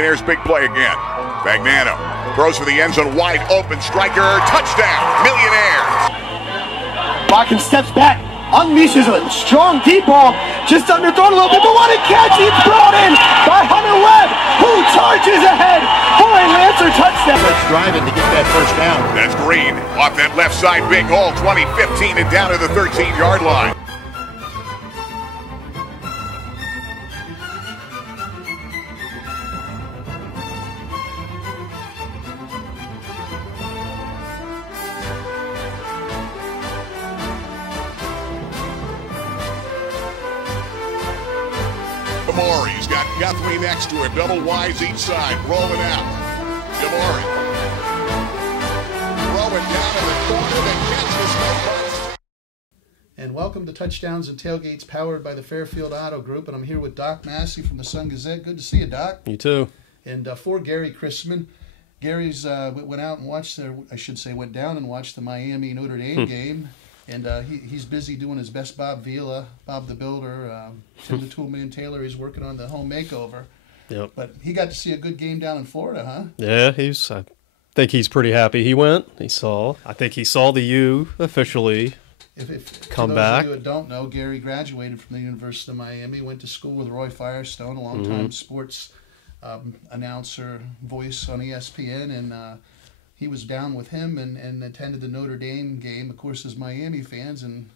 There's big play again. Magnano throws for the end zone, wide open, striker, touchdown, Millionaires. Watkins steps back, unleashes a strong deep ball, just underthrown a little bit, but what a catch! It's brought in by Hunter Webb, who charges ahead for a Lancer touchdown. Let's drive it to get that first down. That's Green off that left side, big hole, 20-15 and down to the 13-yard line. He's got Guthrie next to him, double wides each side, rolling out. Damari throwing down in the corner, the catch was no punch. And welcome to Touchdowns and Tailgates, powered by the Fairfield Auto Group. And I'm here with Doc Massey from the Sun Gazette. Good to see you, Doc. You too. And for Gary Chrisman, Gary's went out and watched went down and watched the Miami Notre Dame game. And he's busy doing his best Bob Vila, Bob the Builder, Tim the Toolman Taylor. He's working on the home makeover. Yep. But he got to see a good game down in Florida, huh? Yeah, I think he's pretty happy he went. I think he saw the U officially come back. For those of you that don't know, Gary graduated from the University of Miami, went to school with Roy Firestone, a longtime sports announcer, voice on ESPN, and he was down with him and attended the Notre Dame game, of course, as Miami fans. And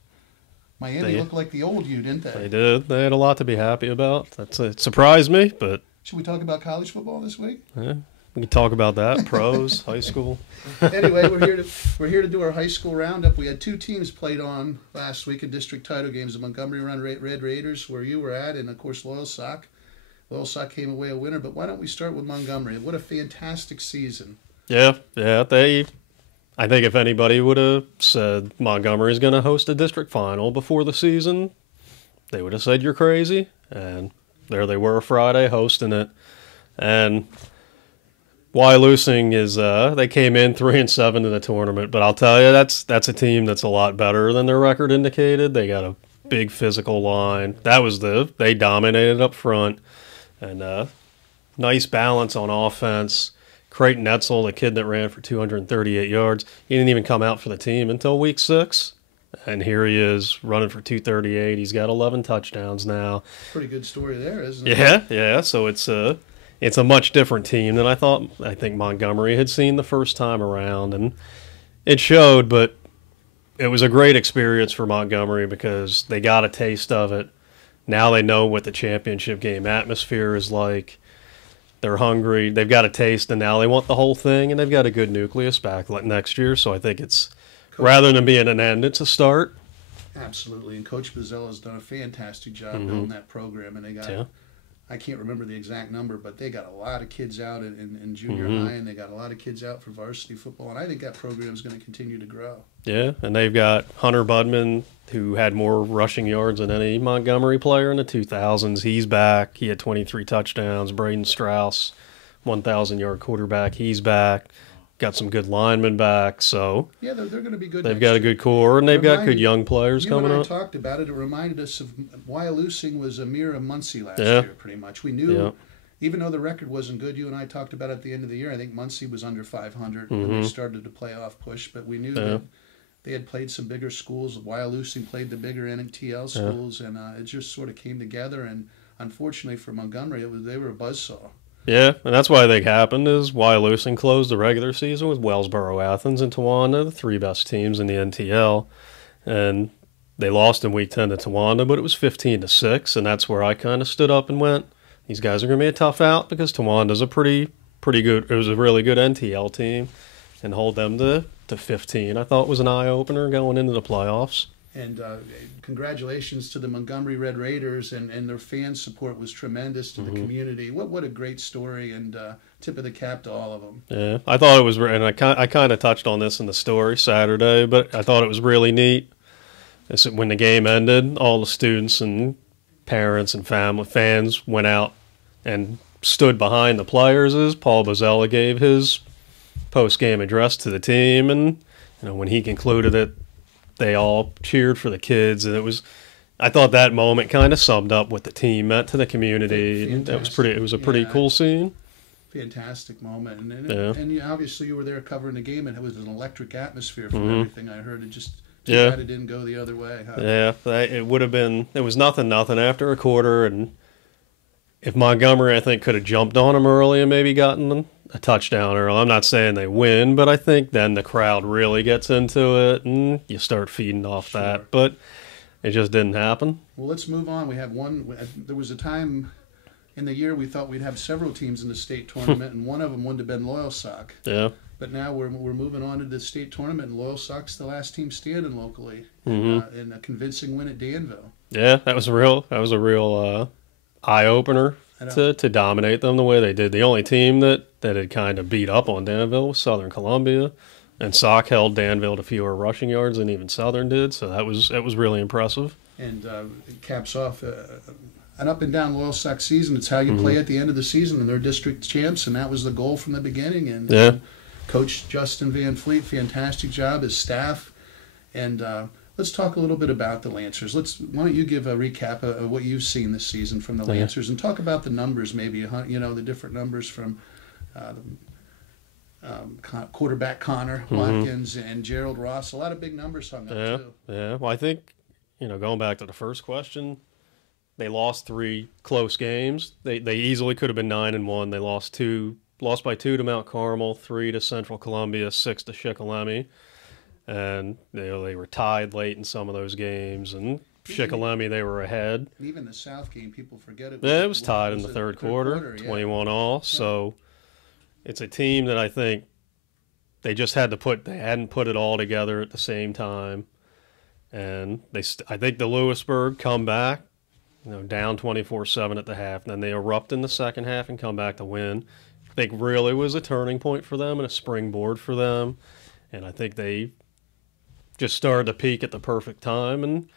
Miami looked like the old U, didn't they? They did. They had a lot to be happy about. It surprised me, but... Should we talk about college football this week? Yeah, we can talk about that. Pros, high school. Anyway, we're here to do our high school roundup. We had two teams played on last week in district title games: the Montgomery Run Red Raiders, where you were at, and of course Loyalsock. Loyalsock came away a winner. But why don't we start with Montgomery? What a fantastic season! Yeah. I think if anybody would have said Montgomery's going to host a district final before the season, they would have said you're crazy. And there they were Friday hosting it. And why losing is they came in 3-7 in the tournament, but I'll tell you that's a team that's a lot better than their record indicated. They got a big physical line. They dominated up front, and nice balance on offense. Creighton Etzel, the kid that ran for 238 yards, he didn't even come out for the team until week 6. And here he is running for 238. He's got 11 touchdowns now. Pretty good story there, isn't it? Yeah. So it's a much different team than I think Montgomery had seen the first time around. And it showed, but it was a great experience for Montgomery because they got a taste of it. Now they know what the championship game atmosphere is like. They're hungry. They've got a taste, and now they want the whole thing, and they've got a good nucleus back next year. So I think it's, rather than being an end, it's a start. Absolutely, and Coach Bazzella's done a fantastic job building that program, and they got, I can't remember the exact number, but they got a lot of kids out in junior high, and they got a lot of kids out for varsity football, and I think that program is going to continue to grow. Yeah, and they've got Hunter Budman, who had more rushing yards than any Montgomery player in the 2000s. He's back. He had 23 touchdowns. Braden Strauss, 1,000-yard quarterback. He's back. Got some good linemen back. So yeah, they're going to be good. They've got a good core, and they've got good young players coming up. You and I talked about it. It reminded us of why losing was a mirror of Muncie last year, pretty much. We knew, even though the record wasn't good, you and I talked about it at the end of the year, I think Muncie was under 500 when they started the playoff push, but we knew that they had played some bigger schools. Wyalusing played the bigger NTL schools, and it just sort of came together. And unfortunately for Montgomery, they were a buzzsaw. Yeah, and that's why I think happened is Wyalusing closed the regular season with Wellsboro, Athens, and Towanda, the 3 best teams in the NTL. And they lost in Week 10 to Towanda, but it was 15-6, and that's where I kind of stood up and went, these guys are going to be a tough out because Towanda's a pretty good, it was a really good NTL team, and hold them to 15. I thought was an eye-opener going into the playoffs. And congratulations to the Montgomery Red Raiders, and their fan support was tremendous to the community. What a great story, and tip of the cap to all of them. Yeah, I thought it was, and I kind of touched on this in the story Saturday, but I thought it was really neat. When the game ended, all the students and parents and fans went out and stood behind the players as Paul Bazzella gave his post-game address to the team, and when he concluded it, they all cheered for the kids, and I thought that moment kind of summed up what the team meant to the community. That was pretty. It was a pretty cool scene. fantastic moment. And obviously you were there covering the game, and it was an electric atmosphere from everything I heard. It just too bad it didn't go the other way. Huh? Yeah, it would have been. It was nothing after a quarter, and if Montgomery, I think, could have jumped on him early and maybe gotten a touchdown early. I'm not saying they win, but I think then the crowd really gets into it, and you start feeding off that. But it just didn't happen. Well, let's move on. We have one. There was a time in the year we thought we'd have several teams in the state tournament, and one of them would have been Loyalsock. Yeah. But now we're moving on to the state tournament, and Loyalsock's the last team standing locally in a convincing win at Danville. Yeah, that was a real eye opener to dominate them the way they did. The only team that had kind of beat up on Danville was Southern Columbia, and Sock held Danville to fewer rushing yards than even Southern did. So that was really impressive. And it caps off an up and down Loyalsock season. It's how you play at the end of the season, and they're district champs, and that was the goal from the beginning. And Coach Justin Van Fleet, fantastic job, his staff. And let's talk a little bit about the Lancers. Why don't you give a recap of what you've seen this season from the Lancers, and talk about the numbers, maybe, the different numbers from quarterback Connor Watkins and Gerald Ross. A lot of big numbers hung up, too. Yeah, well, I think, going back to the first question, they lost 3 close games. They easily could have been 9-1. They lost by 2 to Mount Carmel, 3 to Central Columbia, 6 to Shikellamy. And they were tied late in some of those games. And Shikellamy, they were ahead. Even the South game, people forget it. It was tied in the third quarter, 21 all. Yeah. So it's a team that I think they just hadn't put it all together at the same time. And I think the Lewisburg come back, down 24-7 at the half. And then they erupt in the second half and come back to win. I think really was a turning point for them and a springboard for them. And I think they just started to peak at the perfect time. And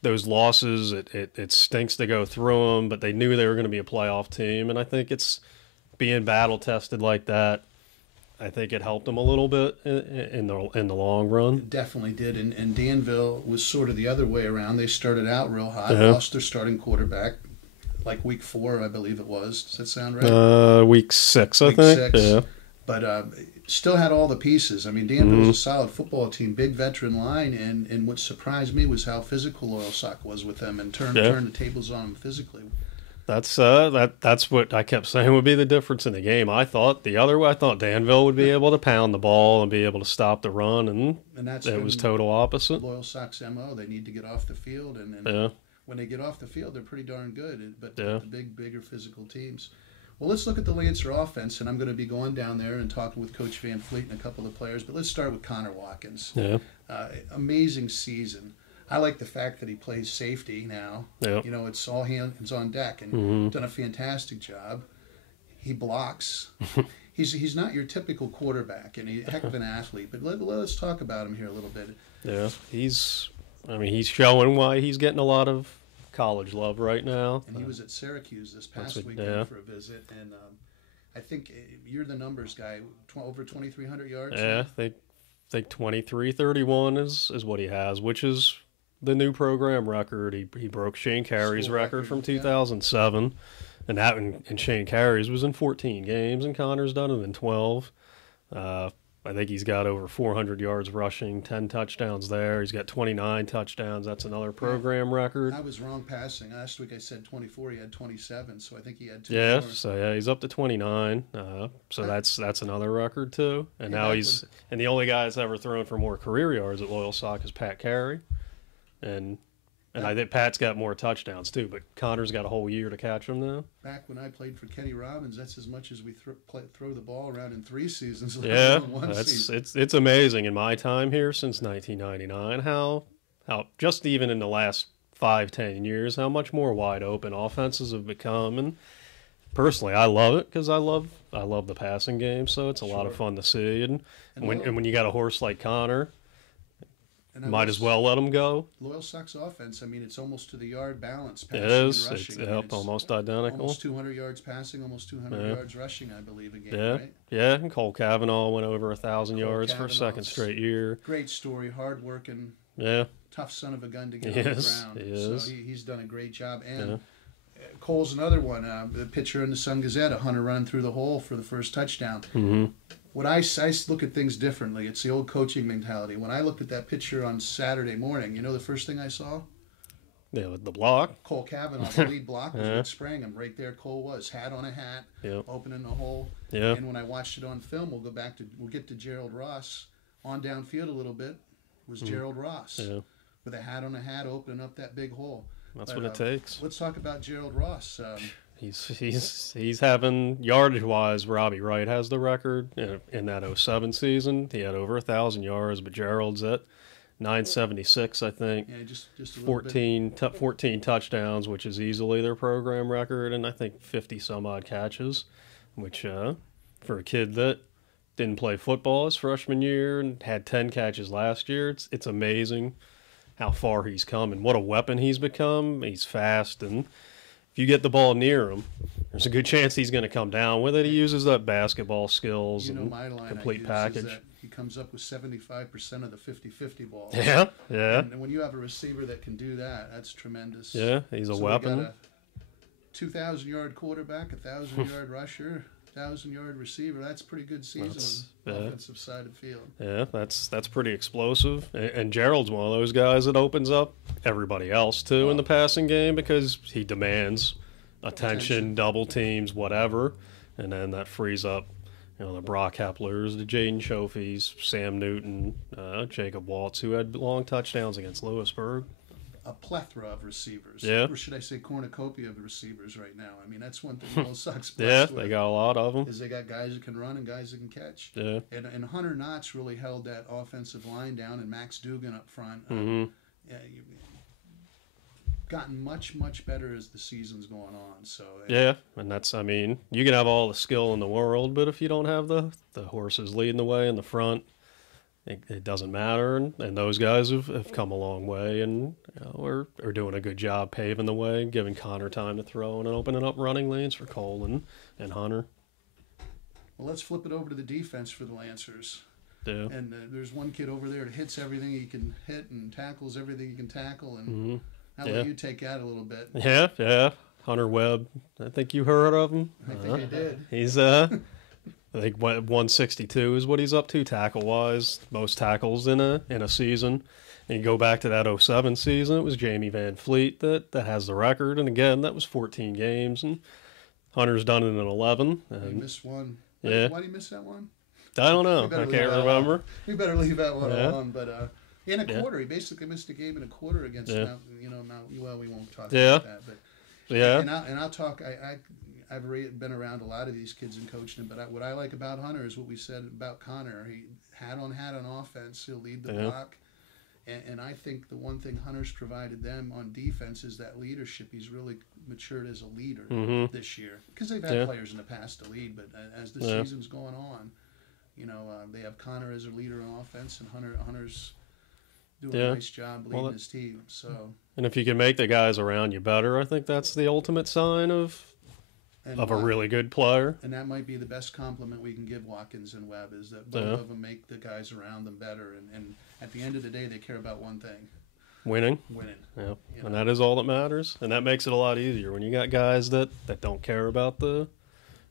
those losses, it stinks to go through them, but they knew they were going to be a playoff team. And I think it's being battle-tested like that, I think it helped them a little bit in the long run. It definitely did. And Danville was sort of the other way around. They started out real hot, lost their starting quarterback, like week 4, I believe it was. Does that sound right? Week 6, I think. 6. Yeah. But still had all the pieces. I mean, Danville was a solid football team, big veteran line, and what surprised me was how physical Loyalsock was with them and turned the tables on them physically. That's what I kept saying would be the difference in the game. I thought the other way. I thought Danville would be able to pound the ball and be able to stop the run, and it was total opposite. Loyalsock's MO, they need to get off the field, and when they get off the field, they're pretty darn good. But the bigger physical teams. Well, let's look at the Lancer offense, and I'm going to be going down there and talking with Coach Van Fleet and a couple of the players. But let's start with Connor Watkins. Yeah. Amazing season. I like the fact that he plays safety now. Yep. It's all hands on deck, and done a fantastic job. He blocks. He's not your typical quarterback, and he's a heck of an athlete. But let's talk about him here a little bit. Yeah, he's showing why he's getting a lot of college love right now. And he was at Syracuse this past weekend for a visit, and I think you're the numbers guy. Over 2,300 yards. Yeah, I think 23-31 is what he has, which is the new program record. He broke Shane Carey's record from 2007, and Shane Carey's was in 14 games, and Connor's done it in 12. I think he's got over 400 yards rushing, 10 touchdowns there. He's got 29 touchdowns. That's another program record. I was wrong passing. Last week I said 24. He had 27, so I think he had 2 Yeah, more. so he's up to 29. So that's another record too. And now and the only guy that's ever thrown for more career yards at Loyalsock is Pat Carey. And I think Pat's got more touchdowns too, but Connor's got a whole year to catch him now. Back when I played for Kenny Robbins, that's as much as we throw the ball around in 3 seasons. Yeah, it's amazing in my time here since 1999 how just even in the last 5-10 years how much more wide open offenses have become. And personally, I love it because I love the passing game, so it's a lot of fun to see. And when you got a horse like Connor, might as well let him go. Loyalsock's offense, it's almost to the yard balance. It is. It's almost identical. Almost 200 yards passing, almost 200 yards rushing, I believe, a game, right? Yeah, and Cole Cavanaugh went over 1,000 yards for a second straight year. Great story, hard-working, tough son of a gun to get on the ground. He is. So he's done a great job. And Cole's another one. The pitcher in the Sun Gazette, Hunter running through the hole for the first touchdown. Mm-hmm. What I look at things differently. It's the old coaching mentality. When I looked at that picture on Saturday morning, you know the first thing I saw? Yeah, with the block. Cole Kavanaugh, the lead block, was what sprang him. Right there, Cole was. Hat on a hat, opening the hole. Yeah. And when I watched it on film, we'll get to Gerald Ross. On downfield a little bit was Gerald Ross. Yeah. With a hat on a hat, opening up that big hole. That's what it takes. Let's talk about Gerald Ross. He's having yardage-wise, Robbie Wright has the record in that 07 season. He had over 1,000 yards, but Gerald's at 976, I think. Yeah, just a 14 touchdowns, which is easily their program record, and I think 50 some odd catches, which for a kid that didn't play football his freshman year and had 10 catches last year, it's amazing how far he's come and what a weapon he's become. He's fast, and if you get the ball near him, there's a good chance he's going to come down with it. He uses that basketball skills and my line complete I use package. Is that he comes up with 75% of the 50-50 balls. Yeah. And when you have a receiver that can do that, that's tremendous. Yeah, he's a weapon. We got a 2,000-yard quarterback, 1,000-yard rusher, 1,000-yard receiver. That's a pretty good season on the offensive side of the field. Yeah, that's pretty explosive. And Gerald's one of those guys that opens up everybody else too in the passing game because he demands attention, double teams, whatever, and then that frees up, the Brock Heplers, the Jaden Chofis, Sam Newton, Jacob Waltz, who had long touchdowns against Lewisburg. A plethora of receivers. Yeah. Or should I say cornucopia of receivers right now. I mean, that's one thing Loyalsock's blessed Yeah, with. they got a lot of them. Is they got guys that can run and guys that can catch. Yeah. And Hunter Knotts really held that offensive line down, and Max Dugan up front. You've gotten much, much better as the season's going on. So yeah, and that's, you can have all the skill in the world, but if you don't have the horses leading the way in the front, it doesn't matter, and those guys have come a long way and are doing a good job paving the way, giving Connor time to throw and opening up running lanes for Cole and Hunter. Well, let's flip it over to the defense for the Lancers. Yeah. And there's one kid over there that hits everything he can hit and tackles everything he can tackle, and I'll let you take that a little bit. Yeah. Hunter Webb, I think you heard of him. I think I did. He's I think 162 is what he's up to tackle-wise, most tackles in a season. And you go back to that 07 season, it was Jamie Van Fleet that has the record. And again, that was 14 games, and Hunter's done it in 11. And he missed one. Yeah. Why did he miss that one? I don't know. I can't remember. We better leave that one alone. But in a quarter, he basically missed a game in a quarter against Mount. Well, we won't talk about that. But and I'll talk. I've been around a lot of these kids and coached them, but what I like about Hunter is what we said about Connor. He hat on offense. He'll lead the block. And I think the one thing Hunter's provided them on defense is that leadership. He's really matured as a leader this year because they've had players in the past to lead, but as the season's going on, they have Connor as a leader on offense, and Hunter's doing a nice job leading his team. So, and if you can make the guys around you better, I think that's the ultimate sign of a really good player. And that might be the best compliment we can give Watkins and Webb is that both of them make the guys around them better. And at the end of the day, they care about one thing. Winning. Yeah. And that is all that matters. And that makes it a lot easier when you got guys that don't care about the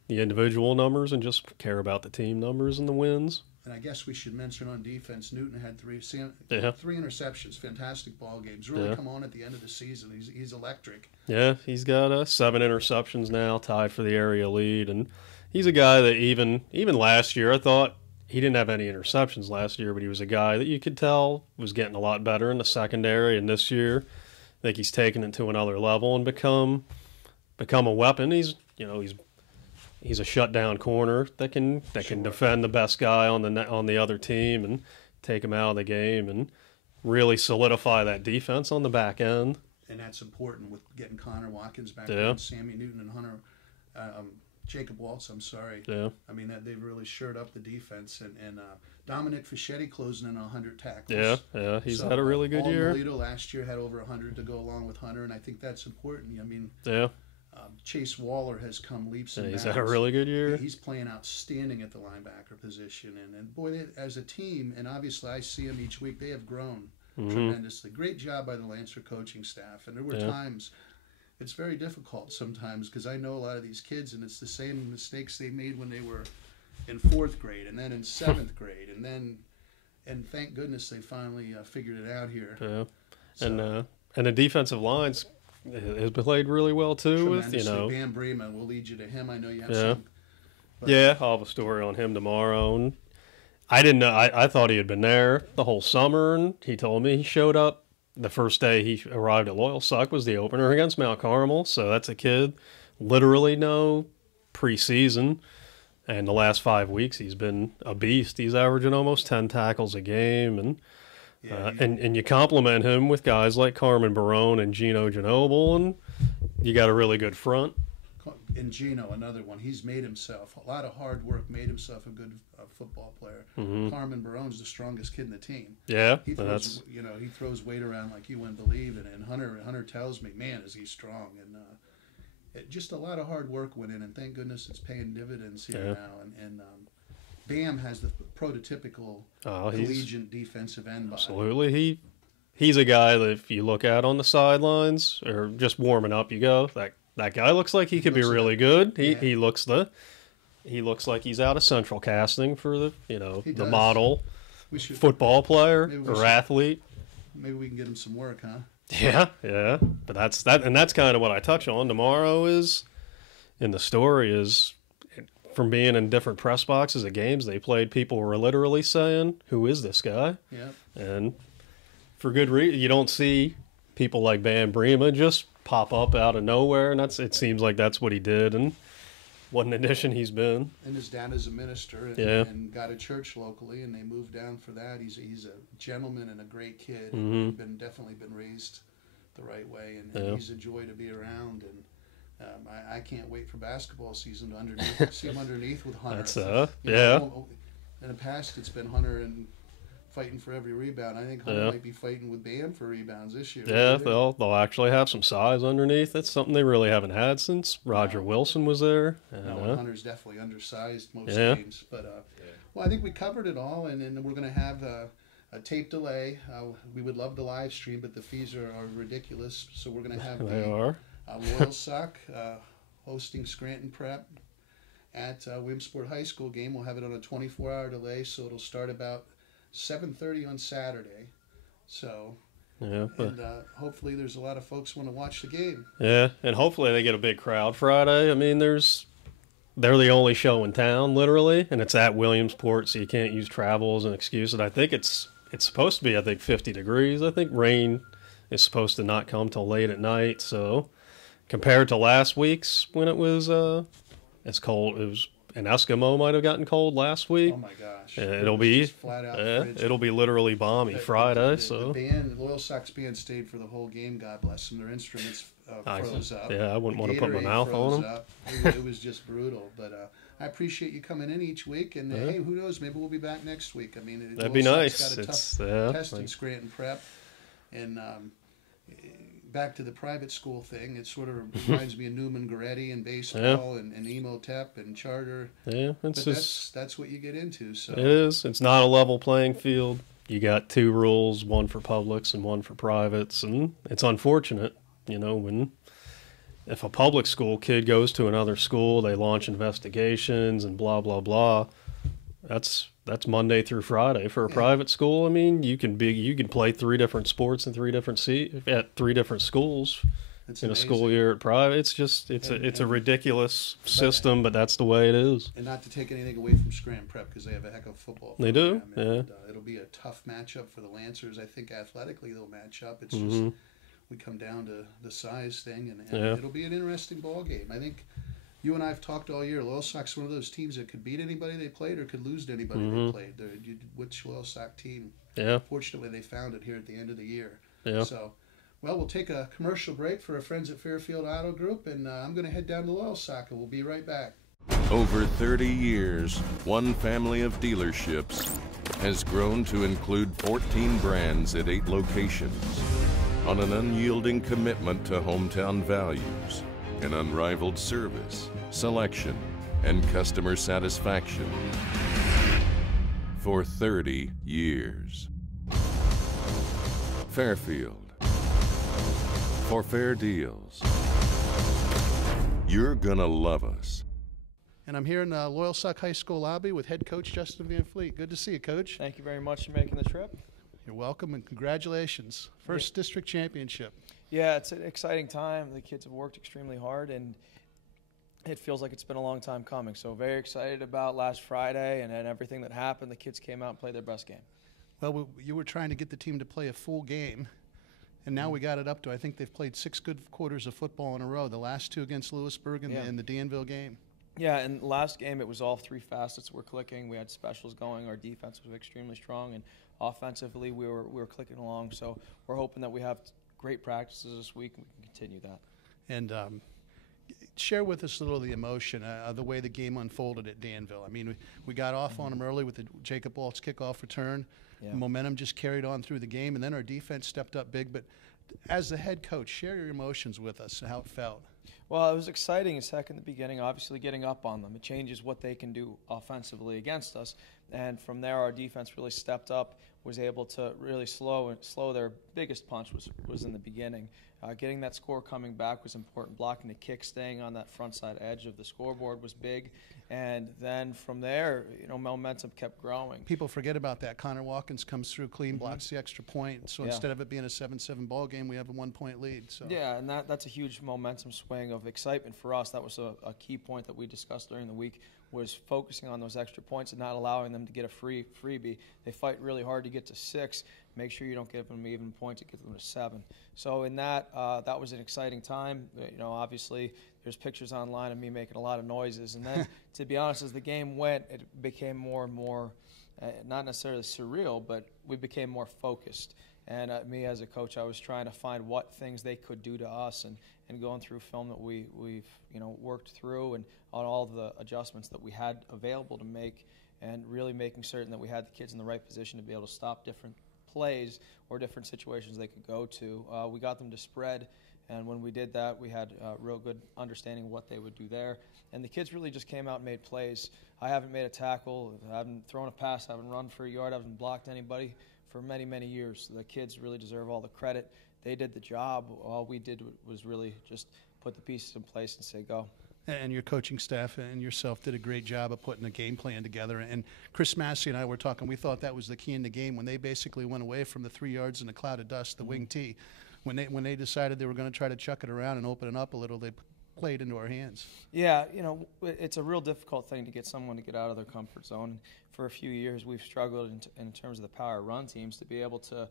individual numbers and just care about the team numbers and the wins. And I guess we should mention on defense, Newton had three interceptions, fantastic ball games. Really come on at the end of the season. He's electric. Yeah, he's got 7 interceptions now, tied for the area lead. And he's a guy that even last year, I thought he didn't have any interceptions last year, but he was a guy that you could tell was getting a lot better in the secondary. And this year, I think he's taken it to another level and become a weapon. He's a shutdown corner that can defend the best guy on the other team and take him out of the game and really solidify that defense on the back end. And that's important with getting Connor Watkins back there, and Sammy Newton and Hunter, Jacob Waltz. I'm sorry. Yeah. I mean they've really shored up the defense and Dominic Fischetti closing in on 100 tackles. Yeah. He's had a really good year. Melito last year had over 100 to go along with Hunter, and I think that's important. I mean. Yeah. Chase Waller has come leaps and bounds. He's had a really good year. He's playing outstanding at the linebacker position. And boy, as a team, and obviously I see them each week, they have grown tremendously. Great job by the Lancer coaching staff. And there were times it's very difficult sometimes because I know a lot of these kids, and it's the same mistakes they made when they were in 4th grade and then in 7th grade, and thank goodness they finally figured it out here. Yeah, So, and the defensive lines has played really well too. With Van Bremen, we'll lead you to him. I know you have some. But, yeah, I'll have a story on him tomorrow. And I didn't know. I thought he had been there the whole summer, and he told me he showed up the first day he arrived at Loyalsock was the opener against Mount Carmel. So that's a kid, literally no preseason. And the last 5 weeks, he's been a beast. He's averaging almost 10 tackles a game. And you compliment him with guys like Carmen Barone and Gino Ginobili, and you got a really good front. And Gino, another one. He's made himself a lot of hard work, made himself a good football player. Carmen Barone's the strongest kid in the team. Yeah, he throws, he throws weight around like you wouldn't believe. And Hunter tells me, man, is he strong. And just a lot of hard work went in, and thank goodness it's paying dividends here now. And Bam has the prototypical collegiate defensive end body. Absolutely. He's a guy that if you look at on the sidelines or just warming up, you go, that guy looks like he could be really good. He looks like he's out of central casting for the model football player or athlete. Maybe we can get him some work, huh? Yeah. But that's kind of what I touch on tomorrow is in the story is from being in different press boxes at games they played, people were literally saying, "Who is this guy?" Yeah. And for good reason. You don't see people like Van Bremen just pop up out of nowhere, and it seems like that's what he did, and what an addition he's been. And his dad is a minister and got a church locally, and they moved down for that. He's a gentleman and a great kid. Definitely been raised the right way, and he's a joy to be around. And I can't wait for basketball season to see him underneath with Hunter. In the past, it's been Hunter and fighting for every rebound. I think Hunter might be fighting with Bam for rebounds this year. Yeah, they'll actually have some size underneath. That's something they really haven't had since Roger Wilson was there. Hunter's definitely undersized most games. But well, I think we covered it all, and then we're going to have a tape delay. We would love to live stream, but the fees are ridiculous. So we're going to have Loyalsock hosting Scranton Prep at Williamsport High School game. We'll have it on a 24-hour delay, so it'll start about 7:30 on Saturday. So, and hopefully there's a lot of folks want to watch the game. Yeah, and hopefully they get a big crowd Friday. I mean, they're the only show in town, literally, and it's at Williamsport, so you can't use travel as an excuse. And I think it's supposed to be, 50 degrees. I think rain is supposed to not come till late at night. So, compared to last week's when it was it's cold, an Eskimo might have gotten cold last week. Oh my gosh! It'll be flat out. It'll be literally balmy Friday. The Loyalsock's band stayed for the whole game. God bless them. Their instruments froze up. Yeah, I wouldn't want to put my mouth on them. It was just brutal. But I appreciate you coming in each week. And hey, who knows? Maybe we'll be back next week. I mean, that'd be nice. Got a tough test in Scranton Prep, and back to the private school thing, it sort of reminds me of Newman Goretti and baseball and Emotep and charter. Yeah, that's what you get into. So it is. It's not a level playing field. You got two rules, one for publics and one for privates, and it's unfortunate, if a public school kid goes to another school, they launch investigations and blah blah blah. That's Monday through Friday. For a private school, I mean, you can play 3 different sports in 3 different at 3 different schools in a school year at private. It's a ridiculous system, but that's the way it is. And not to take anything away from Scranton Prep because they have a heck of football program. They do, and, it'll be a tough matchup for the Lancers. I think athletically they'll match up. It's just we come down to the size thing, and it'll be an interesting ball game. I think. You and I have talked all year. Loyalsock's one of those teams that could beat anybody they played or could lose to anybody they played. Which Loyalsock team? Yeah. Fortunately, they found it here at the end of the year. Yeah. So, well, we'll take a commercial break for our friends at Fairfield Auto Group, and I'm going to head down to Loyalsock, and we'll be right back. Over 30 years, one family of dealerships has grown to include 14 brands at 8 locations on an unyielding commitment to hometown values. An unrivaled service, selection, and customer satisfaction for 30 years. Fairfield. For fair deals. You're gonna love us. And I'm here in the Loyalsock High School lobby with head coach Justin Van Fleet. Good to see you, Coach. Thank you very much for making the trip. You're welcome, and congratulations. First district championship. Yeah, it's an exciting time. The kids have worked extremely hard, and it feels like it's been a long time coming. So very excited about last Friday and everything that happened. The kids came out and played their best game. Well, you were trying to get the team to play a full game, and now we got it up to, I think they've played 6 good quarters of football in a row, the last 2 against Lewisburg and the Danville game. Yeah, and last game it was all 3 facets were clicking. We had specials going. Our defense was extremely strong, and offensively we were clicking along. So we're hoping that we have great practices this week and we can continue that. And share with us a little of the emotion, the way the game unfolded at Danville. I mean, we got off on them early with the Jacob Waltz kickoff return. Yeah. The momentum just carried on through the game, and then our defense stepped up big. But as the head coach, share your emotions with us, how it felt. Well, it was exciting as heck in the beginning, obviously getting up on them. It changes what they can do offensively against us. And from there, our defense really stepped up, was able to really slow their biggest punch was in the beginning. Getting that score coming back was important. Blocking the kick, staying on that front side edge of the scoreboard was big. And then from there, momentum kept growing. People forget about that. Connor Watkins comes through clean, blocks the extra point. So instead of it being a 7-7 ball game, we have a 1-point lead. So yeah, and that's a huge momentum swing of excitement for us. That was a key point that we discussed during the week, was focusing on those extra points and not allowing them to get a freebie. They fight really hard to get to 6. Make sure you don't give them even point to get them to 7. So in that was an exciting time. Obviously there's pictures online of me making a lot of noises, and then to be honest, as the game went, it became more and more not necessarily surreal, but we became more focused. And me as a coach, I was trying to find what things they could do to us, and going through film that we've worked through, and on all the adjustments that we had available to make, and really making certain that we had the kids in the right position to be able to stop different plays or different situations they could go to. We got them to spread, and when we did that, we had a real good understanding of what they would do there. And the kids really just came out and made plays. I haven't made a tackle, I haven't thrown a pass, I haven't run for a yard, I haven't blocked anybody for many, many years. The kids really deserve all the credit. They did the job. All we did was really just put the pieces in place and say go. And your coaching staff and yourself did a great job of putting a game plan together. And Chris Massey and I were talking, we thought that was the key in the game when they basically went away from the 3 yards in a cloud of dust, the wing tee. When they decided they were going to try to chuck it around and open it up a little, they played into our hands. Yeah, it's a real difficult thing to get someone to get out of their comfort zone. For a few years, we've struggled in terms of the power run teams to be able to,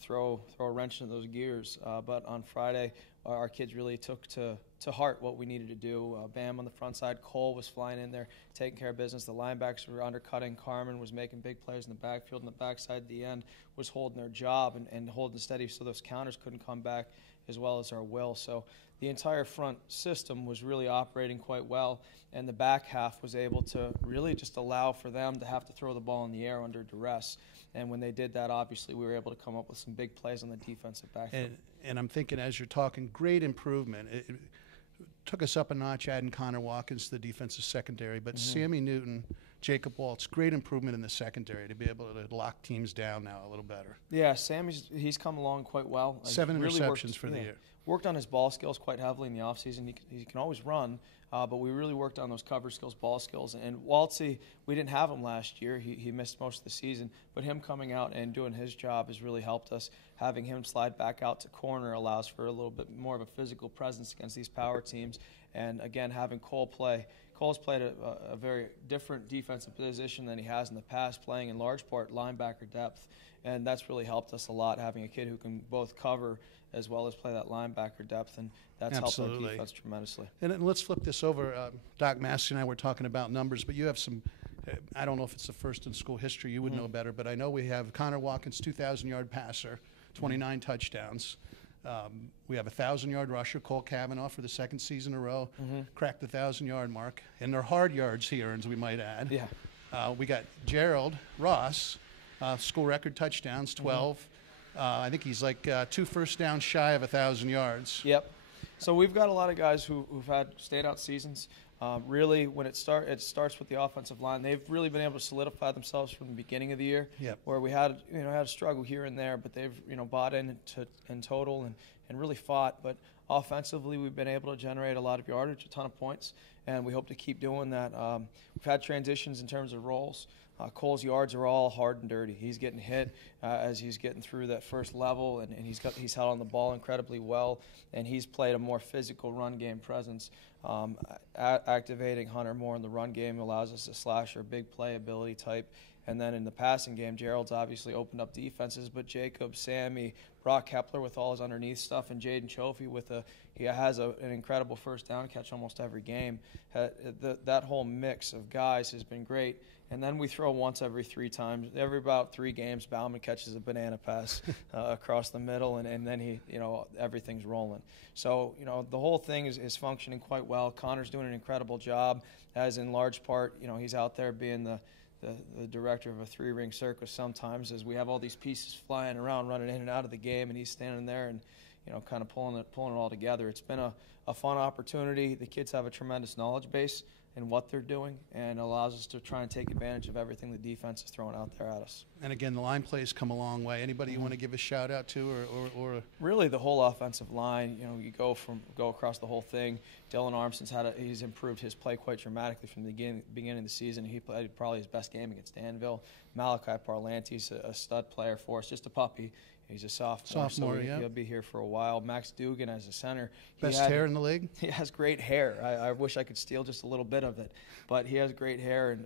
throw a wrench into those gears. But on Friday, our kids really took to heart what we needed to do. Bam on the front side, Cole was flying in there, taking care of business. The linebackers were undercutting. Carmen was making big plays in the backfield, and the backside at the end was holding their job and holding steady so those counters couldn't come back, as well as our will. So the entire front system was really operating quite well, and the back half was able to really just allow for them to have to throw the ball in the air under duress. And when they did that, obviously we were able to come up with some big plays on the defensive backfield. And I'm thinking, as you're talking, great improvement. It took us up a notch adding Connor Watkins to the defensive secondary, but Sammy Newton, Jacob Waltz, great improvement in the secondary to be able to lock teams down now a little better. Yeah, he's come along quite well. 7 receptions for the year. Worked on his ball skills quite heavily in the offseason. He can always run, but we really worked on those cover skills, ball skills. And Waltzy, we didn't have him last year. He missed most of the season, but him coming out and doing his job has really helped us. Having him slide back out to corner allows for a little bit more of a physical presence against these power teams. And again, having Cole play. Cole's played a very different defensive position than he has in the past, playing in large part linebacker depth. And that's really helped us a lot, having a kid who can both cover as well as play that linebacker depth. And that's helped our defense tremendously. And then let's flip this over. Doc Massey and I were talking about numbers, but you have some, I don't know if it's the first in school history, you would know better, but I know we have Connor Watkins, 2,000-yard passer, 29 touchdowns. We have a 1,000-yard rusher, Cole Cavanaugh, for the 2nd season in a row, cracked the 1,000-yard mark. And they're hard yards he earns, we might add. Yeah. We got Gerald Ross, school record touchdowns, 12. I think he's like 2 first downs shy of 1,000 yards. Yep. So we've got a lot of guys who've had stayed out seasons. Really, when it starts with the offensive line. They've really been able to solidify themselves from the beginning of the year, where we had a struggle here and there, but they've bought in total and really fought. But offensively, we've been able to generate a lot of yardage, a ton of points, and we hope to keep doing that. We've had transitions in terms of roles. Cole's yards are all hard and dirty. He's getting hit as he's getting through that first level, and he's held on the ball incredibly well, and he's played a more physical run game presence. Activating Hunter more in the run game allows us to slash our big play ability type. And then in the passing game, Gerald's obviously opened up defenses, but Jacob, Sammy, Brock Kepler with all his underneath stuff, and Jaden Chofie he has an incredible first down catch almost every game. That whole mix of guys has been great. And then we throw once every 3 times. Every about 3 games, Bauman catches a banana pass across the middle, and then everything's rolling. So, the whole thing is functioning quite well. Connor's doing an incredible job, as in large part, he's out there being the director of a 3-ring circus sometimes, as we have all these pieces flying around, running in and out of the game, and he's standing there and kind of pulling it all together. It's been a fun opportunity. The kids have a tremendous knowledge base in what they're doing, and allows us to try and take advantage of everything the defense is throwing out there at us. And again, the line plays come a long way. Anybody you want to give a shout out to, or really the whole offensive line? You go across the whole thing. Dylan Armson's he's improved his play quite dramatically from the beginning of the season. He played probably his best game against Danville. Malachi Parlante's a stud player for us, just a puppy. He's a sophomore, so he'll be here for a while. Max Dugan as a center. Best hair in the league? He has great hair. I wish I could steal just a little bit of it. But he has great hair.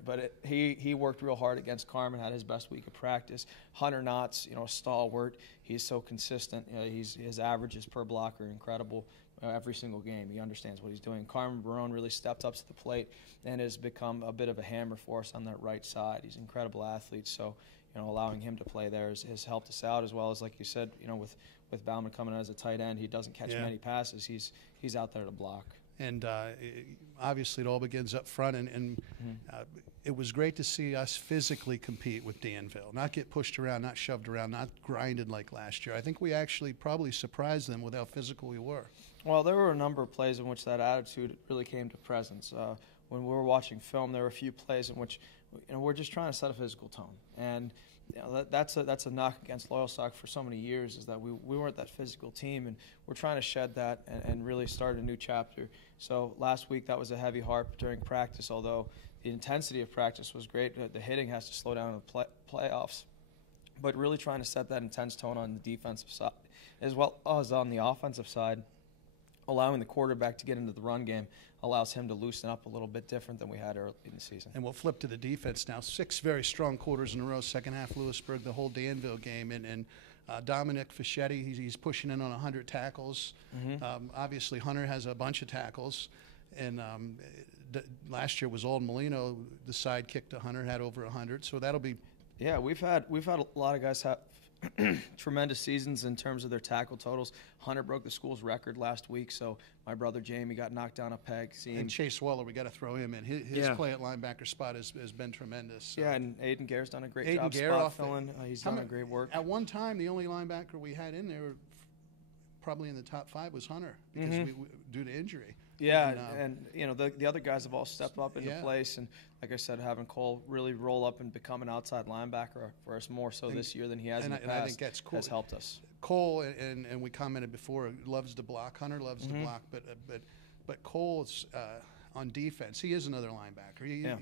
He worked real hard against Carmen, had his best week of practice. Hunter Knotts, a stalwart. He's so consistent. His averages per block are incredible every single game. He understands what he's doing. Carmen Barone really stepped up to the plate and has become a bit of a hammer for us on that right side. He's an incredible athlete. So, allowing him to play there has helped us out, as well as, like you said, with Bauman coming in as a tight end, he doesn't catch many passes. He's out there to block. And obviously it all begins up front, and it was great to see us physically compete with Danville, not get pushed around, not shoved around, not grinded like last year. I think we actually probably surprised them with how physical we were. Well, there were a number of plays in which that attitude really came to presence. When we were watching film, there were a few plays in which we're just trying to set a physical tone, and that's a knock against Loyalsock for so many years, is that we weren't that physical team, and we're trying to shed that and really start a new chapter. So last week that was a heavy harp during practice, although the intensity of practice was great. The hitting has to slow down in the playoffs, but really trying to set that intense tone on the defensive side as well as on the offensive side. Allowing the quarterback to get into the run game allows him to loosen up a little bit different than we had early in the season. And we'll flip to the defense now. 6 very strong quarters in a row, second half Lewisburg, the whole Danville game. And Dominic Fischetti, he's pushing in on 100 tackles. Obviously, Hunter has a bunch of tackles. And last year was Old Molino, the sidekick to Hunter, had over 100. So that'll be... Yeah, we've had a lot of guys have tremendous seasons in terms of their tackle totals. Hunter broke the school's record last week, so my brother Jamie got knocked down a peg. And Chase Waller, we got to throw him in. His play at linebacker spot has been tremendous. So. Yeah, and Aiden Gare's done a great job spot filling. He's done a great work. At one time, the only linebacker we had in there, probably in the top 5, was Hunter, because due to injury. Yeah, and the other guys have all stepped up into place, and like I said, having Cole really roll up and become an outside linebacker for us more so this year than he has in the past, and I think that's cool. Has helped us. Cole, and we commented before, loves to block. Hunter loves to block, but Cole's on defense. He is another linebacker.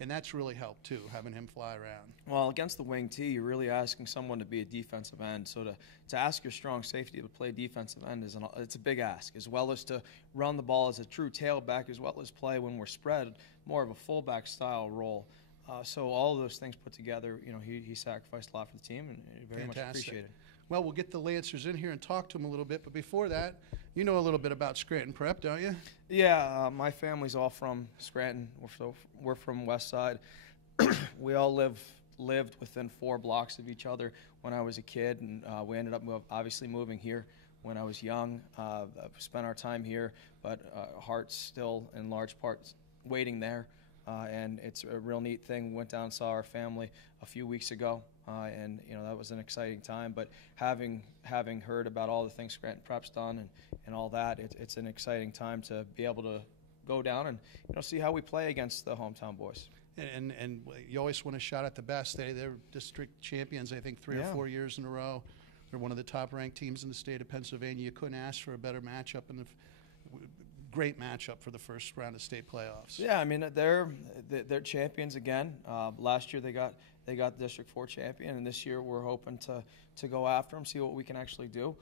And that's really helped, too, having him fly around. Well, against the wing tee, you're really asking someone to be a defensive end. So to ask your strong safety to play defensive end, it's a big ask, as well as to run the ball as a true tailback, as well as play when we're spread, more of a fullback-style role. So all of those things put together, he sacrificed a lot for the team, and very much appreciated. Well, we'll get the Lancers in here and talk to them a little bit. But before that, you know a little bit about Scranton Prep, don't you? Yeah, my family's all from Scranton. We're from West Side. We all lived within 4 blocks of each other when I was a kid, and we ended up obviously moving here when I was young. Spent our time here, but heart's still in large part waiting there. And it's a real neat thing. Went down and saw our family a few weeks ago, and that was an exciting time. But having heard about all the things Scranton Prep's done and all that, it's an exciting time to be able to go down and see how we play against the hometown boys. And you always want a shot at the best. They're district champions, I think, 3 or 4 years in a row. They're one of the top-ranked teams in the state of Pennsylvania. You couldn't ask for a better matchup, and great matchup for the first round of state playoffs. Yeah, I mean they're champions again. Last year they got the District 4 champion, and this year we're hoping to go after them, see what we can actually do.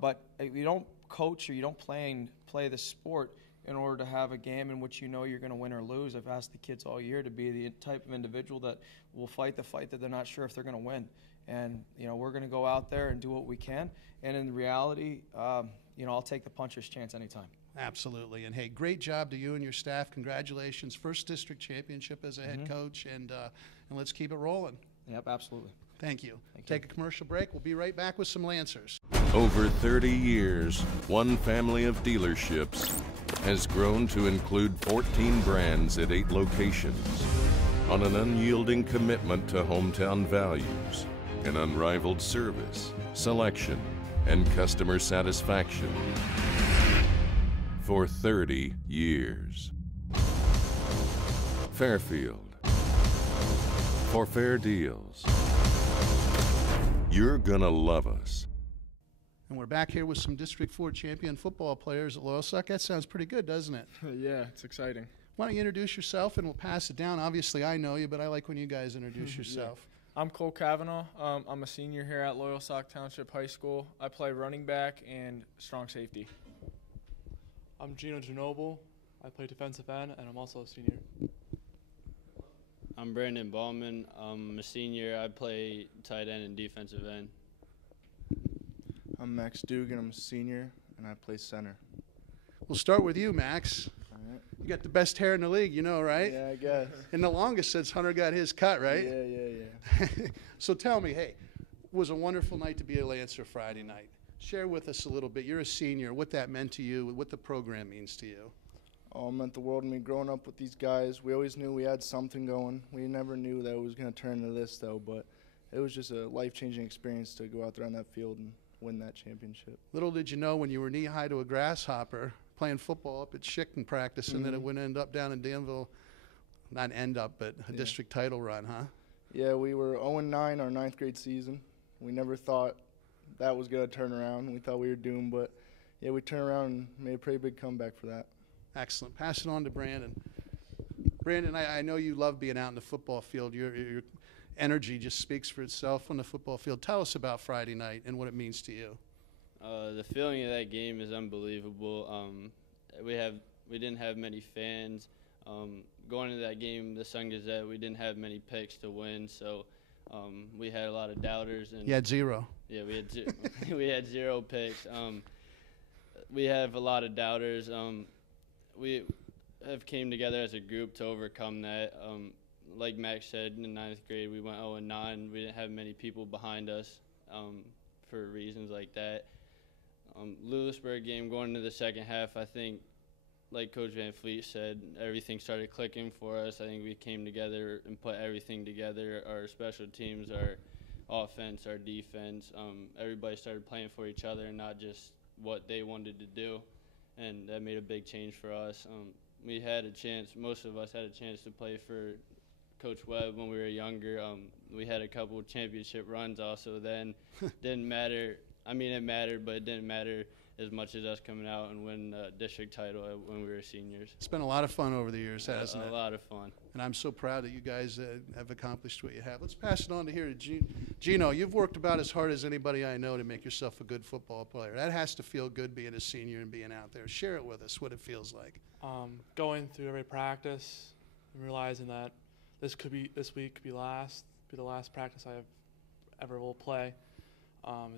But you don't coach or you don't play the sport in order to have a game in which you're going to win or lose. I've asked the kids all year to be the type of individual that will fight the fight that they're not sure if they're going to win. And, we're going to go out there and do what we can. And in reality, I'll take the puncher's chance anytime. Absolutely. And, hey, great job to you and your staff. Congratulations. First district championship as a head coach, and let's keep it rolling. Yep, absolutely. Thank you. Take a commercial break. We'll be right back with some Lancers. Over 30 years, one family of dealerships has grown to include 14 brands at 8 locations on an unyielding commitment to hometown values and unrivaled service, selection, and customer satisfaction for 30 years. Fairfield. For fair deals. You're gonna love us. And we're back here with some District 4 champion football players at Loyalsock. That sounds pretty good, doesn't it? Yeah, it's exciting. Why don't you introduce yourself, and we'll pass it down. Obviously, I know you, but I like when you guys introduce yourself. I'm Cole Kavanaugh. I'm a senior here at Loyalsock Township High School. I play running back and strong safety. I'm Gino Ginobili. I play defensive end, and I'm also a senior. I'm Brandon Ballman. I'm a senior. I play tight end and defensive end. I'm Max Dugan. I'm a senior, and I play center. We'll start with you, Max. All right. You got the best hair in the league, right? Yeah, I guess. And the longest since Hunter got his cut, right? Yeah. So tell me, hey, it was a wonderful night to be a Lancer Friday night. Share with us a little bit. You're a senior. What that meant to you, what the program means to you. Oh, it meant the world to me growing up with these guys. We always knew we had something going. We never knew that it was going to turn into this, though, but it was just a life-changing experience to go out there on that field and win that championship. Little did you know when you were knee-high to a grasshopper playing football up at Schick practice, and that it would end up down in Danville, not end up, but a district title run, huh? Yeah, we were 0-9 our 9th grade season. We never thought that was going to turn around. We thought we were doomed, but, yeah, we turned around and made a pretty big comeback for that. Excellent. Pass it on to Brandon. Brandon, I know you love being out in the football field. Your energy just speaks for itself on the football field. Tell us about Friday night and what it means to you. The feeling of that game is unbelievable. We didn't have many fans. Going into that game, the Sun Gazette, we didn't have many picks to win, so we had a lot of doubters. And you had 0. Yeah, we had 0 picks. We have a lot of doubters. We have came together as a group to overcome that. Like Max said, in the 9th grade, we went 0-9. We didn't have many people behind us for reasons like that. Lewisburg game, going into the second half, I think, like Coach Van Fleet said, everything started clicking for us. I think we came together and put everything together, our special teams, our offense, our defense. Everybody started playing for each other and not just what they wanted to do, and that made a big change for us. We had a chance, most of us had a chance to play for Coach Webb when we were younger. We had a couple of championship runs also then. Didn't matter. I mean, it mattered, but it didn't matter as much as us coming out and win a district title when we were seniors. It's been a lot of fun over the years, hasn't it? A lot of fun. And I'm so proud that you guys have accomplished what you have. Let's pass it on to here to Gino. You've worked about as hard as anybody I know to make yourself a good football player. That has to feel good being a senior and being out there. Share it with us, what it feels like. Going through every practice and realizing that this week could be the last practice I ever will play.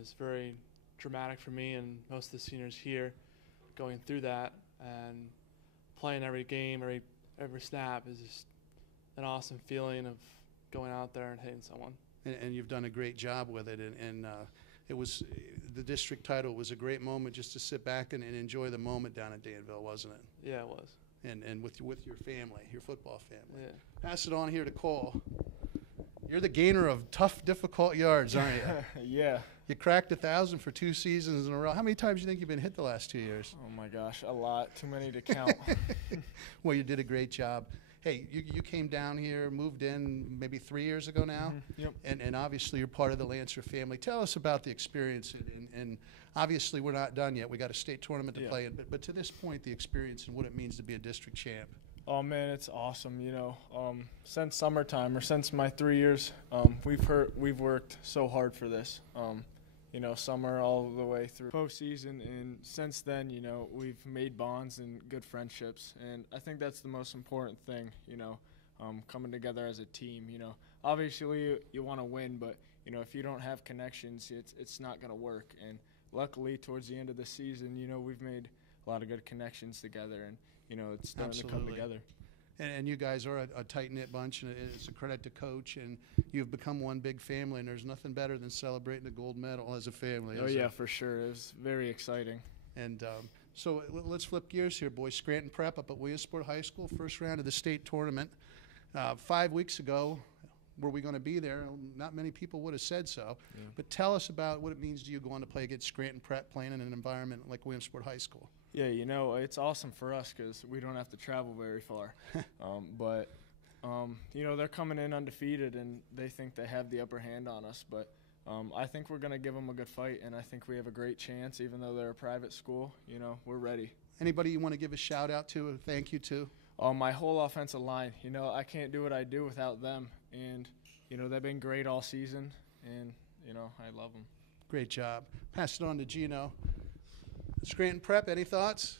Is very dramatic for me and most of the seniors here. Going through that and playing every game, every snap is just an awesome feeling of going out there and hitting someone. And you've done a great job with it. And it was the district title was a great moment just to sit back and enjoy the moment down in Danville, wasn't it? Yeah, it was. And with your family, your football family. Yeah. Pass it on here to Cole. You're the gainer of tough, difficult yards, aren't you? Yeah. You cracked 1,000 for 2 seasons in a row. How many times do you think you've been hit the last 2 years? Oh my gosh, a lot. Too many to count. Well, you did a great job. Hey, you came down here, moved in maybe 3 years ago now, Yep. and obviously you're part of the Lancer family. Tell us about the experience, and obviously we're not done yet. We got a state tournament to play in, but to this point, the experience and what it means to be a district champ. Oh man, it's awesome. You know, since summertime or since my 3 years, we've worked so hard for this. You know, summer all the way through postseason, and since then, you know, we've made bonds and good friendships, and I think that's the most important thing. You know, coming together as a team. You know, obviously you want to win, but you know, if you don't have connections, it's not gonna work. And luckily, towards the end of the season, you know, we've made a lot of good connections together, and you know, it's starting to come together. And you guys are a tight-knit bunch, and it's a credit to Coach, and you've become one big family, and there's nothing better than celebrating a gold medal as a family. Oh, yeah, for sure. It was very exciting. And so let's flip gears here, boys. Scranton Prep up at Williamsport High School, first round of the state tournament. 5 weeks ago, were we going to be there? Not many people would have said so. Yeah. But tell us about what it means to you going to play against Scranton Prep, playing in an environment like Williamsport High School. Yeah, you know, it's awesome for us because we don't have to travel very far. You know, they're coming in undefeated, and they think they have the upper hand on us. But I think we're going to give them a good fight, and I think we have a great chance, even though they're a private school. You know, we're ready. Anybody you want to give a shout-out to or thank you to? My whole offensive line. You know, I can't do what I do without them. And, you know, they've been great all season, and, you know, I love them. Great job. Pass it on to Gino. Scranton Prep, any thoughts?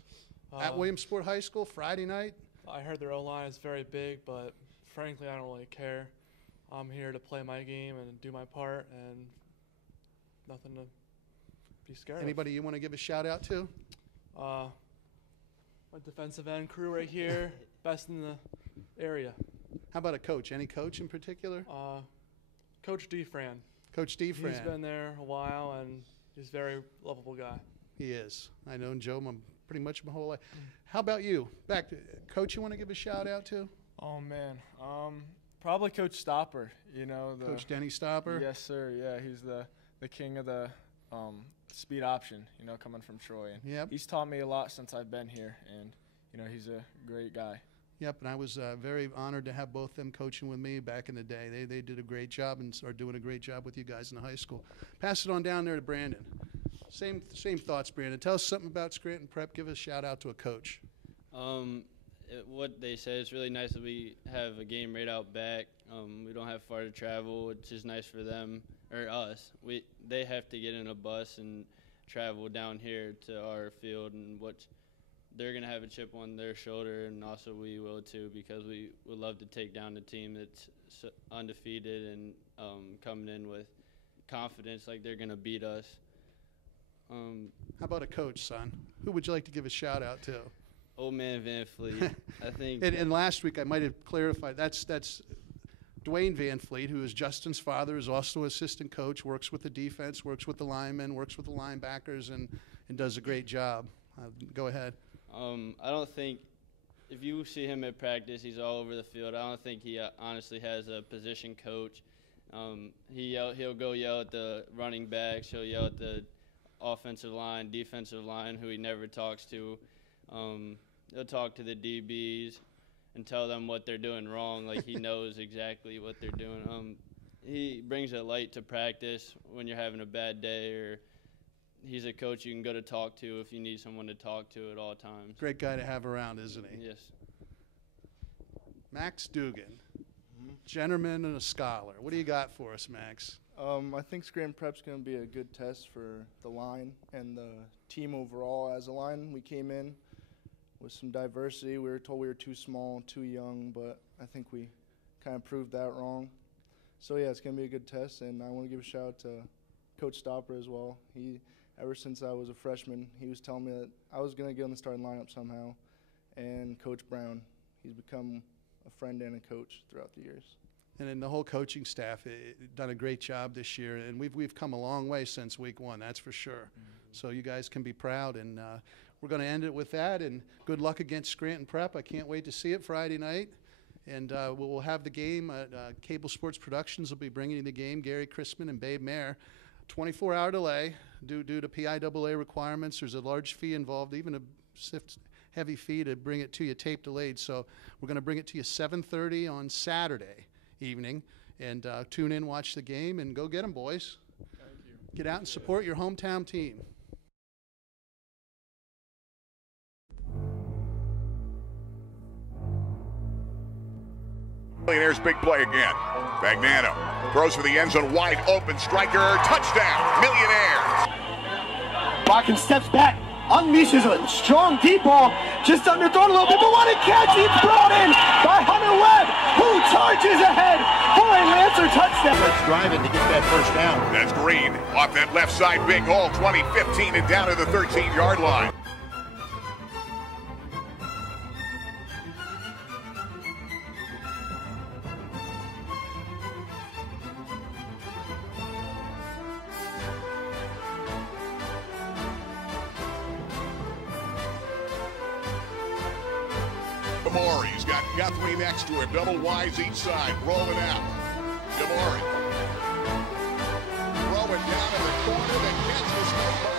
At Williamsport High School, Friday night? I heard their O-line is very big, but frankly, I don't really care. I'm here to play my game and do my part, and nothing to be scared of. Anybody you want to give a shout-out to? My defensive end crew right here, best in the area. How about a coach? Any coach in particular? Coach DeFran. Coach DeFran. He's been there a while, and he's a very lovable guy. He is. I know Joe pretty much my whole life. How about you? Back to Coach, you want to give a shout-out to? Oh, man. Probably Coach Stopper. You know, Coach Denny Stopper? Yes, sir. Yeah, he's the king of the speed option, you know, coming from Troy. And yep. He's taught me a lot since I've been here, and, you know, he's a great guy. Yep, and I was very honored to have both them coaching with me back in the day. They did a great job and are doing a great job with you guys in the high school. Pass it on down there to Brandon. Same thoughts, Brandon. Tell us something about Scranton Prep. Give a shout-out to a coach. What they say is really nice that we have a game right out back. We don't have far to travel, which is nice for them or us. They have to get in a bus and travel down here to our field, and they're going to have a chip on their shoulder, and also we will too, because we would love to take down the team that's undefeated and coming in with confidence like they're going to beat us. How about a coach, son? Who would you like to give a shout-out to? Old man Van Fleet, I think. And last week I might have clarified, that's Dwayne Van Fleet, who is Justin's father, is also assistant coach, works with the defense, works with the linemen, works with the linebackers, and does a great job. Go ahead. I don't think, if you see him at practice, he's all over the field. I don't think he honestly has a position coach. He'll go yell at the running backs. He'll yell at the offensive line, defensive line, who he never talks to. He'll talk to the DBs and tell them what they're doing wrong, like he knows exactly what they're doing. He brings a light to practice when you're having a bad day, or he's a coach you can go to talk to if you need someone to talk to at all times. Great guy to have around, isn't he? Yes. Max Dugan, gentleman and a scholar. What do you got for us, Max? I think Scranton Prep's going to be a good test for the line and the team overall. As a line, we came in with some diversity. We were told we were too small, too young, but I think we kind of proved that wrong. So, yeah, it's going to be a good test, and I want to give a shout-out to Coach Stopper as well. Ever since I was a freshman, he was telling me that I was going to get on the starting lineup somehow. And Coach Brown, he's become a friend and a coach throughout the years. And then the whole coaching staff done a great job this year, and we've come a long way since week one, that's for sure. Mm-hmm. So you guys can be proud, and we're going to end it with that. And good luck against Scranton Prep. I can't wait to see it Friday night. And we'll have the game. Cable Sports Productions will be bringing you the game. Gary Chrisman and Babe Mayer. 24-hour delay due to PIAA requirements. There's a large fee involved, even a heavy fee to bring it to you tape delayed. So we're going to bring it to you 7:30 on Saturday evening. And tune in, watch the game, and go get them, boys. Thank you. Get out and support your hometown team. Millionaire's big play again. Bagnano throws for the end zone, wide open, striker, touchdown, Millionaires. Watkins steps back, unleashes a strong deep ball, just underthrown a little bit, but what a catch! It's brought in by Hunter Webb, who charges ahead for a Lancer touchdown. Let's driving to get that first down. That's Green off that left side, big hole, 20-15 and down to the 13-yard line. Gamori's got Guthrie next to him, double Y's each side, rolling out. Gamori. Throw it down in the corner, the catch was made by